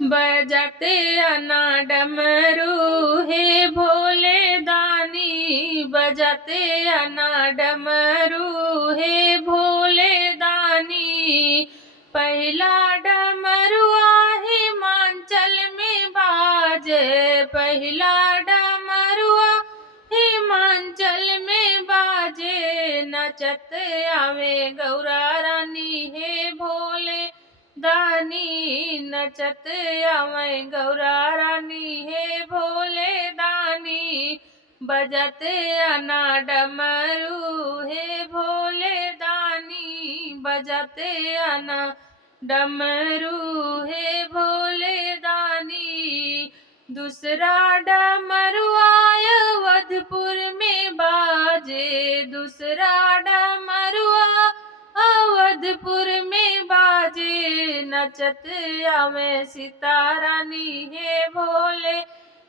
बजाते आना डमरू हे भोले दानी, बजाते आना डमरू हे भोले दानी। पहला डमरुआ हिमाचल में बाजे, पहला डमरुआ हिमाचल में बाजे। नचत आवे गौरा रानी हे भोले दानी, नचत आवे गौरा रानी हे भोले दानी। बजाते आना डमरू हे भोले दानी, बजाते आना डमरू हे भोले दानी। दूसरा डमरुआ अवधपुर में बाजे, दूसरा डमरुआ अवधपुर में बाजे। नचत आवे सीता रानी हे भोले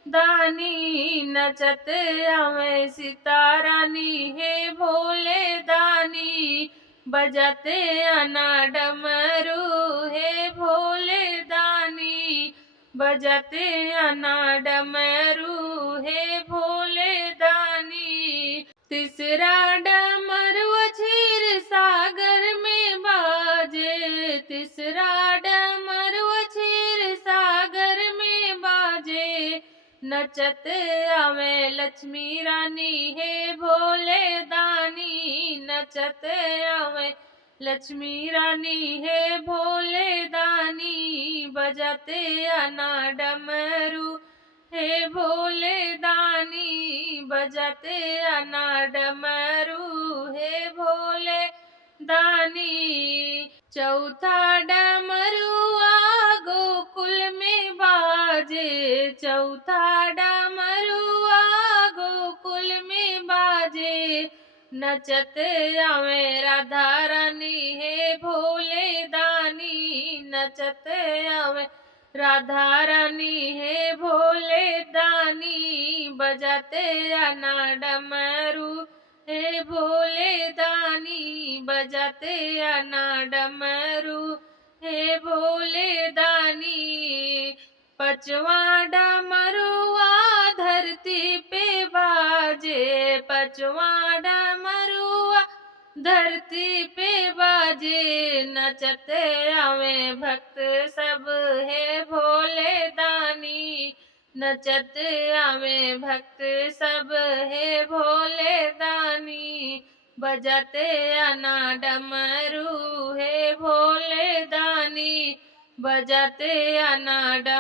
दानी, नचत आवे सीता रानी हे भोले दानी। बजाते आना डमरू हे भोले दानी, बजाते आना डमरू हे भोले दानी। तीसरा डमरू क्षीर सागर में बाजे, तीसरा डमरू क्षीर सागर में बाजे। नचत आवे लक्ष्मी रानी हे भोले दानी, नचत आवे लक्ष्मी रानी हे भोले दानी। बजाते आना डमरू हे भोले दानी, बजाते आना डमरू हे भोले दानी। चौथा डमरुआ गोकुल में बाजे, चौथा डमरुआ गोकुल में बाजे। नचत आवे राधा रानी हे भोले दानी, नचत आवे राधा रानी हे भोले दानी। बजाते आना डमरू हे भोले दानी, बजाते आना डमरू हे भोले दानी। पांचवा डमरुआ धरती पे बाजे, पांचवा डमरुआ धरती पे बाजे। नचत आवे भक्त सब हे भोले दानी, नचत आवे भक्त सब हे भोले दानी। बजाते आना डमरू हे भोले दानी, बजाते आना डमरू